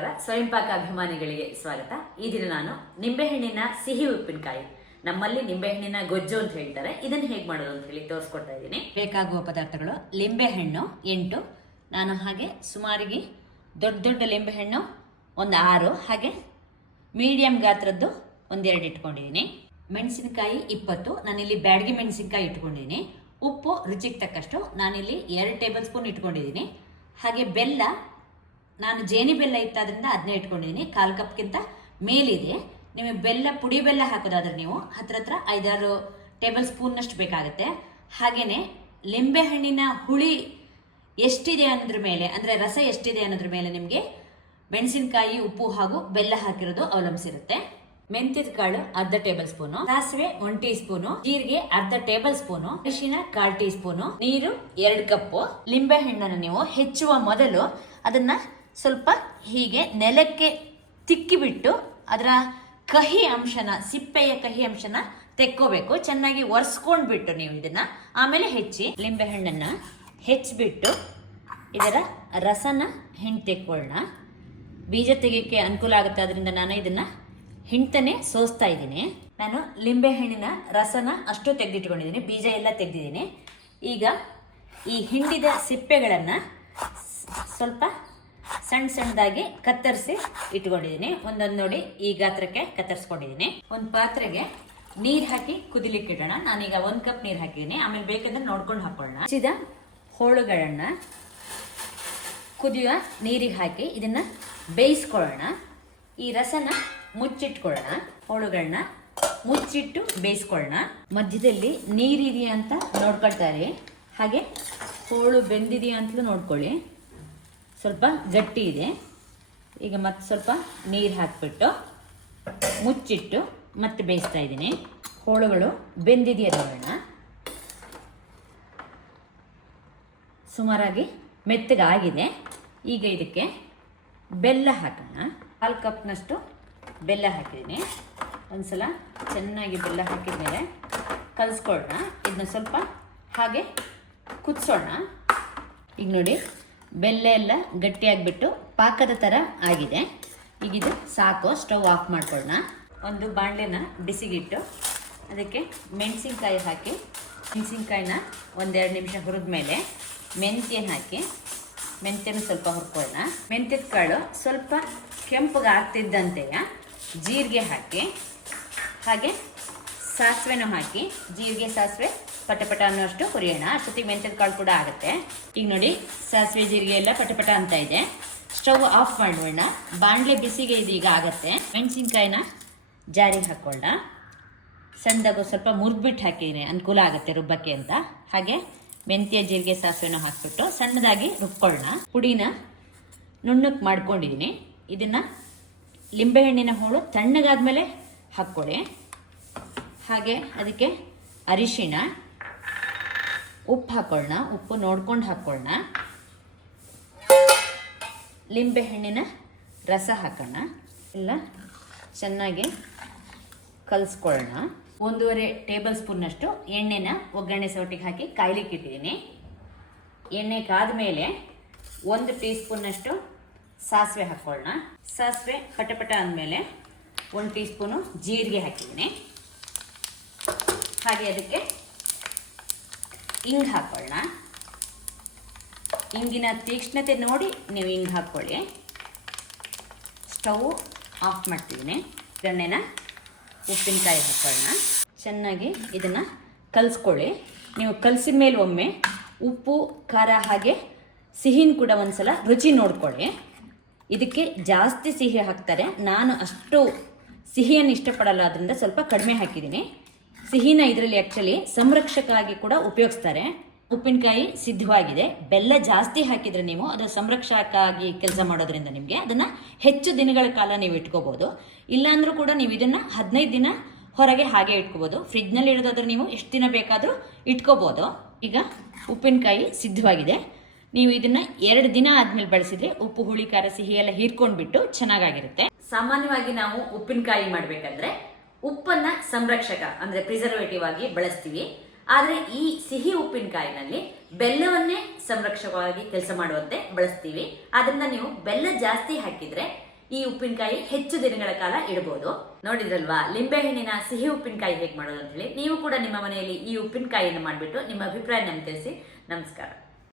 ನಮಸ್ಕಾರ. ಸ್ವಯಂ ಪಾಕ ಅಭಿಮಾನಿಗಳಿಗೆ ಸ್ವಾಗತ. ಈ ದಿನ ನಾನು ನಿಂಬೆಹಣ್ಣಿನ ಸಿಹಿ ಉಪ್ಪಿನಕಾಯಿ. ನಮ್ಮಲ್ಲಿ ನಿಂಬೆಹಣ್ಣಿನ ಗೊಜ್ಜು ಅಂತ ಹೇಳ್ತಾರೆ. ಇದನ್ನ ಹೇಗೆ ಮಾಡೋದು ಅಂತ ಹೇಳಿ ತೋರಿಸ್ಕೊಡ್ತಾ ಇದ್ದೀನಿ. ಬೇಕಾಗುವ ಪದಾರ್ಥಗಳು ಲಿಂಬೆಹಣ್ಣು ಎಂಟು. ನಾನು ಹಾಗೆ ಸುಮಾರಿಗೆ ದೊಡ್ಡ ದೊಡ್ಡ ಲಿಂಬೆಹಣ್ಣು ಒಂದು ಆರು. ಹಾಗೆ ಮೀಡಿಯಂ ಗಾತ್ರದ್ದು ಒಂದೆರಡು ಇಟ್ಕೊಂಡಿದ್ದೀನಿ. ಮೆಣಸಿನಕಾಯಿ ಇಪ್ಪತ್ತು. ನಾನಿಲ್ಲಿ ಬ್ಯಾಡಗಿ ಮೆಣಸಿನಕಾಯಿ ಇಟ್ಕೊಂಡಿದ್ದೀನಿ. ಉಪ್ಪು ರುಚಿಗೆ ತಕ್ಕಷ್ಟು ನಾನಿಲ್ಲಿ ಎರಡು ಟೇಬಲ್ ಸ್ಪೂನ್ ಇಟ್ಕೊಂಡಿದ್ದೀನಿ. ಹಾಗೆ ಬೆಲ್ಲ ನಾನು ಜೇನಿ ಬೆಲ್ಲ ಇತ್ತಾದ್ರಿಂದ ಅದನ್ನೇ ಇಟ್ಕೊಂಡಿದ್ದೀನಿ ಕಾಲು ಕಪ್ಗಿಂತ ಮೇಲಿದೆ. ನಿಮಗೆ ಬೆಲ್ಲ, ಪುಡಿ ಬೆಲ್ಲ ಹಾಕೋದಾದ್ರೆ ನೀವು ಹತ್ರ ಹತ್ರ ಐದಾರು ಟೇಬಲ್ ಸ್ಪೂನ್ನಷ್ಟು ಬೇಕಾಗುತ್ತೆ. ಹಾಗೆಯೇ ಲಿಂಬೆಹಣ್ಣಿನ ಹುಳಿ ಎಷ್ಟಿದೆ ಅನ್ನೋದ್ರ ಮೇಲೆ, ಅಂದರೆ ರಸ ಎಷ್ಟಿದೆ ಅನ್ನೋದ್ರ ಮೇಲೆ ನಿಮಗೆ ಮೆಣಸಿನಕಾಯಿ, ಉಪ್ಪು ಹಾಗೂ ಬೆಲ್ಲ ಹಾಕಿರೋದು ಅವಲಂಬಿಸಿರುತ್ತೆ. ಮೆಂತ್ಯದ ಕಾಳು ಅರ್ಧ ಟೇಬಲ್ ಸ್ಪೂನು, ಸಾಸಿವೆ ಒನ್ ಟೀ ಸ್ಪೂನು ಜೀರಿಗೆ ಅರ್ಧ ಟೇಬಲ್ ಸ್ಪೂನು, ಅರಿಶಿನ ಕಾಲ್ ಟೀ ಸ್ಪೂನು ನೀರು ಎರಡು ಕಪ್ಪು. ಲಿಂಬೆ ಹಣ್ಣನ್ನು ನೀವು ಹೆಚ್ಚುವ ಮೊದಲು ಅದನ್ನ ಸ್ವಲ್ಪ ಹೀಗೆ ನೆಲಕ್ಕೆ ತಿಕ್ಕಿಬಿಟ್ಟು ಅದರ ಕಹಿ ಅಂಶನ, ಸಿಪ್ಪೆಯ ಕಹಿ ಅಂಶನ ತೆಕ್ಕೋಬೇಕು. ಚೆನ್ನಾಗಿ ಒರೆಸ್ಕೊಂಡ್ಬಿಟ್ಟು ನೀವು ಇದನ್ನ. ಆಮೇಲೆ ಹೆಚ್ಚಿ ಲಿಂಬೆ ಹಣ್ಣನ್ನ ಹೆಚ್ಚಿಬಿಟ್ಟು ಇದರ ರಸನ ಹಿಂಡ್ ತೆಕ್ಕೊಳ್ಳೋಣ ಬೀಜ ತೆಗಿಯೋಕ್ಕೆ ಅನುಕೂಲ ಆಗುತ್ತೆ ಅದರಿಂದ ನಾನು ಇದನ್ನ ಹಿಂಡ್ತಾನೆ ಸೋಸ್ತಾ ಇದ್ದೀನಿ. ನಾನು ಲಿಂಬೆಹಣ್ಣಿನ ರಸನ ಅಷ್ಟು ತೆಗೆದಿಟ್ಕೊಂಡಿದ್ದೀನಿ, ಬೀಜ ಎಲ್ಲ ತೆಗೆದಿದ್ದೀನಿ. ಈಗ ಈ ಹಿಂಡಿದ ಸಿಪ್ಪೆಗಳನ್ನು ಸ್ವಲ್ಪ ಸಣ್ಣ ಸಣ್ಣದಾಗಿ ಕತ್ತರಿಸಿ ಇಟ್ಕೊಂಡಿದ್ದೀನಿ. ಒಂದೊಂದು ನೋಡಿ ಈ ಗಾತ್ರಕ್ಕೆ ಕತ್ತರಿಸ್ಕೊಂಡಿದ್ದೀನಿ. ಒಂದು ಪಾತ್ರೆಗೆ ನೀರು ಹಾಕಿ ಕುದಿಲಿಕ್ಕೆ ಇಡೋಣ. ನಾನೀಗ ಒಂದು ಕಪ್ ನೀರು ಹಾಕಿದ್ದೀನಿ. ಆಮೇಲೆ ಬೇಕಂದ್ರೆ ನೋಡ್ಕೊಂಡು ಹಾಕೊಳ್ಳೋಣ. ಹಚ್ಚಿದ ಹೋಳುಗಳನ್ನ ಕುದಿಯುವ ನೀರಿಗೆ ಹಾಕಿ ಇದನ್ನ ಬೇಯಿಸ್ಕೊಳ್ಳೋಣ. ಈ ರಸನ ಮುಚ್ಚಿಟ್ಕೊಳ್ಳೋಣ. ಹೋಳುಗಳನ್ನ ಮುಚ್ಚಿಟ್ಟು ಬೇಯಿಸ್ಕೊಳ್ಳೋಣ. ಮಧ್ಯದಲ್ಲಿ ನೀರಿದೆಯಾ ಅಂತ ನೋಡ್ಕೊಳ್ತಾರೆ ಹಾಗೆ ಹೋಳು ಬೆಂದಿದೆಯಾ ಅಂತಲೂ ನೋಡ್ಕೊಳ್ಳಿ. ಸ್ವಲ್ಪ ಗಟ್ಟಿ ಇದೆ. ಈಗ ಮತ್ತೆ ಸ್ವಲ್ಪ ನೀರು ಹಾಕಿಬಿಟ್ಟು ಮುಚ್ಚಿಟ್ಟು ಮತ್ತೆ ಬೇಯಿಸ್ತಾ ಇದ್ದೀನಿ. ಹೋಳುಗಳು ಬೆಂದಿದೆಯಾ ನೋಡೋಣ. ಸುಮಾರಾಗಿ ಮೆತ್ತಗಾಗಿದೆ. ಈಗ ಇದಕ್ಕೆ ಬೆಲ್ಲ ಹಾಕೋಣ. ಕಾಲು ಕಪ್ನಷ್ಟು ಬೆಲ್ಲ ಹಾಕಿದ್ದೀನಿ. ಒಂದ್ಸಲ ಚೆನ್ನಾಗಿ ಬೆಲ್ಲ ಹಾಕಿದ ಮೇಲೆ ಕಲಿಸ್ಕೊಳ್ಳೋಣ ಇದನ್ನ ಸ್ವಲ್ಪ ಹಾಗೆ ಕುದಿಸೋಣ. ಈಗ ನೋಡಿ ಬೆಲ್ಲ ಎಲ್ಲ ಗಟ್ಟಿಯಾಗಿಬಿಟ್ಟು ಪಾಕದ ಥರ ಆಗಿದೆ. ಈಗ ಇದು ಸಾಕು, ಸ್ಟವ್ ಆಫ್ ಮಾಡ್ಕೊಳ್ಳೋಣ. ಒಂದು ಬಾಣಲೆನ ಬಿಸಿಗಿಟ್ಟು, ಅದಕ್ಕೆ ಮೆಣಸಿನ್ಕಾಯಿ ಹಾಕಿ, ಮೆಣಸಿನ್ಕಾಯಿನ ಒಂದೆರಡು ನಿಮಿಷ ಹುರಿದ ಮೇಲೆ ಮೆಂತ್ಯ ಹಾಕಿ, ಮೆಂತ್ಯನೂ ಸ್ವಲ್ಪ ಹುರ್ಕೊಳ್ಳೋಣ. ಮೆಂತ್ಯದ ಕಾಳು ಸ್ವಲ್ಪ ಕೆಂಪಗೆ ಆಗ್ತಿದ್ದಂತೆಯ ಜೀರಿಗೆ ಹಾಕಿ, ಹಾಗೆ ಸಾಸಿವೆನೂ ಹಾಕಿ, ಜೀರಿಗೆ ಸಾಸಿವೆ, ಪಟಪಟ ಅನ್ನೋಷ್ಟು ಹುರಿಯೋಣ. ಅಷ್ಟೊತ್ತಿಗೆ ಮೆಂತ್ಯದ ಕಾಳು ಕೂಡ ಆಗುತ್ತೆ. ಈಗ ನೋಡಿ, ಸಾಸಿವೆ, ಜೀರಿಗೆ ಎಲ್ಲ ಪಟಪಟ ಅಂತ ಇದೆ. ಸ್ಟವ್ ಆಫ್ ಮಾಡೋಣ. ಬಾಣಲೆ ಬಿಸಿಗೆ ಇದೀಗ ಆಗುತ್ತೆ. ಮೆಣಸಿನ್ಕಾಯಿನ ಜಾರಿಗೆ ಹಾಕೊಳ್ಳೋಣ. ಸಣ್ಣದಾಗೂ ಸ್ವಲ್ಪ ಮುರಿದ್ಬಿಟ್ಟು ಹಾಕಿದ್ದೀನಿ ಅನುಕೂಲ ಆಗುತ್ತೆ ರುಬ್ಬಕ್ಕೆ ಅಂತ. ಹಾಗೆ ಮೆಂತ್ಯ, ಜೀರಿಗೆ, ಸಾಸಿವೆನ ಹಾಕ್ಬಿಟ್ಟು ಸಣ್ಣದಾಗಿ ರುಬ್ಕೊಳ್ಳೋಣ. ಪುಡಿನ ನುಣ್ಣಕ್ಕೆ ಮಾಡ್ಕೊಂಡಿದ್ದೀನಿ ಇದನ್ನು ಲಿಂಬೆಹಣ್ಣಿನ ಹೋಳು ತಣ್ಣಗಾದ್ಮೇಲೆ ಹಾಕ್ಕೊಡಿ. ಹಾಗೆ ಅದಕ್ಕೆ ಅರಿಶಿಣ, ಉಪ್ಪು ಹಾಕೊಳ್ಳೋಣ ಉಪ್ಪು ನೋಡ್ಕೊಂಡು ಹಾಕ್ಕೊಳ್ಳೋಣ ಲಿಂಬೆಹಣ್ಣಿನ ರಸ ಹಾಕೋಣ ಎಲ್ಲ ಚೆನ್ನಾಗಿ ಕಲಿಸ್ಕೊಳ್ಳೋಣ ಒಂದೂವರೆ ಟೇಬಲ್ ಸ್ಪೂನ್ನಷ್ಟು ಎಣ್ಣೆನ ಒಗ್ಗರಣೆ ಸೌಟಿಗೆ ಹಾಕಿ ಕಾಯ್ಲಿಕ್ಕಿಟ್ಟಿದ್ದೀನಿ ಎಣ್ಣೆ ಕಾದ ಮೇಲೆ ಒಂದು ಟೀ ಸ್ಪೂನ್ನಷ್ಟು ಸಾಸಿವೆ ಹಾಕ್ಕೊಳ್ಳೋಣ ಸಾಸಿವೆ ಪಟಪಟ ಅಂದಮೇಲೆ ಒಂದು ಟೀ ಸ್ಪೂನು ಜೀರಿಗೆ ಹಾಕಿದ್ದೀನಿ. ಹಾಗೆ ಅದಕ್ಕೆ ಇಂಗ್ ಹಾಕ್ಕೊಳ್ಳೋಣ ಇಂಗಿನ ತೀಕ್ಷ್ಣತೆ ನೋಡಿ ನೀವು ಇಂಗ್ ಹಾಕ್ಕೊಳ್ಳಿ ಸ್ಟವ್ ಆಫ್ ಮಾಡ್ತಿದ್ದೀನಿ. ಎಣ್ಣೆನ ಉಪ್ಪಿನಕಾಯಿ ಹಾಕೊಳ್ಳೋಣ. ಚೆನ್ನಾಗಿ ಇದನ್ನು ಕಲಿಸ್ಕೊಳ್ಳಿ. ನೀವು ಕಲಸಿದ ಮೇಲೆ ಒಮ್ಮೆ ಉಪ್ಪು, ಖಾರ ಹಾಗೆ ಸಿಹಿನ ಕೂಡ ಒಂದ್ಸಲ ರುಚಿ ನೋಡ್ಕೊಳ್ಳಿ. ಇದಕ್ಕೆ ಜಾಸ್ತಿ ಸಿಹಿ ಹಾಕ್ತಾರೆ. ನಾನು ಅಷ್ಟು ಸಿಹಿಯನ್ನು ಇಷ್ಟಪಡಲ್ಲ ಅದರಿಂದ ಸ್ವಲ್ಪ ಕಡಿಮೆ ಹಾಕಿದ್ದೀನಿ. ಸಿಹಿನ ಇದರಲ್ಲಿ ಆ್ಯಕ್ಚುಲಿ ಸಂರಕ್ಷಕವಾಗಿ ಕೂಡ ಉಪಯೋಗಿಸ್ತಾರೆ. ಉಪ್ಪಿನಕಾಯಿ ಸಿದ್ಧವಾಗಿದೆ. ಬೆಲ್ಲ ಜಾಸ್ತಿ ಹಾಕಿದರೆ ನೀವು ಅದು ಸಂರಕ್ಷಕಾಗಿ ಕೆಲಸ ಮಾಡೋದ್ರಿಂದ ನಿಮಗೆ ಅದನ್ನು ಹೆಚ್ಚು ದಿನಗಳ ಕಾಲ ನೀವು ಇಟ್ಕೋಬೋದು. ಇಲ್ಲಾಂದ್ರೂ ಕೂಡ ನೀವು ಇದನ್ನು ಹದಿನೈದು ದಿನ ಹೊರಗೆ ಹಾಗೆ ಇಟ್ಕೋಬೋದು. ಫ್ರಿಜ್ನಲ್ಲಿ ಇಡೋದಾದ್ರೆ ನೀವು ಎಷ್ಟು ದಿನ ಬೇಕಾದರೂ ಇಟ್ಕೋಬೋದು. ಈಗ ಉಪ್ಪಿನಕಾಯಿ ಸಿದ್ಧವಾಗಿದೆ. ನೀವು ಇದನ್ನ ಎರಡು ದಿನ ಆದ್ಮೇಲೆ ಬಳಸಿದ್ರೆ ಉಪ್ಪು, ಹುಳಿ, ಖಾರ, ಸಿಹಿ ಎಲ್ಲ ಹೀರ್ಕೊಂಡ್ಬಿಟ್ಟು ಚೆನ್ನಾಗಾಗಿರುತ್ತೆ. ಸಾಮಾನ್ಯವಾಗಿ ನಾವು ಉಪ್ಪಿನಕಾಯಿ ಮಾಡ್ಬೇಕಂದ್ರೆ ಉಪ್ಪನ್ನ ಸಂರಕ್ಷಕ ಅಂದ್ರೆ ಪ್ರಿಸರ್ವೇಟಿವ್ ಆಗಿ ಬಳಸ್ತೀವಿ. ಆದರೆ ಈ ಸಿಹಿ ಉಪ್ಪಿನಕಾಯಿನಲ್ಲಿ ಬೆಲ್ಲವನ್ನೇ ಸಂರಕ್ಷಕವಾಗಿ ಕೆಲಸ ಮಾಡುವಂತೆ ಬಳಸ್ತೀವಿ. ಆದ್ರಿಂದ ನೀವು ಬೆಲ್ಲ ಜಾಸ್ತಿ ಹಾಕಿದ್ರೆ ಈ ಉಪ್ಪಿನಕಾಯಿ ಹೆಚ್ಚು ದಿನಗಳ ಕಾಲ ಇಡಬಹುದು. ನೋಡಿದ್ರಲ್ವಾ? ಲಿಂಬೆಹಣ್ಣಿನ ಸಿಹಿ ಉಪ್ಪಿನಕಾಯಿ ಹೇಗೆ ಮಾಡೋದು ಅಂತ ಹೇಳಿ. ನೀವು ಕೂಡ ನಿಮ್ಮ ಮನೆಯಲ್ಲಿ ಈ ಉಪ್ಪಿನಕಾಯಿಯನ್ನು ಮಾಡಿಬಿಟ್ಟು ನಿಮ್ಮ ಅಭಿಪ್ರಾಯ ನಮ್ಗೆ ತಿಳಿಸಿ ನಮಸ್ಕಾರ.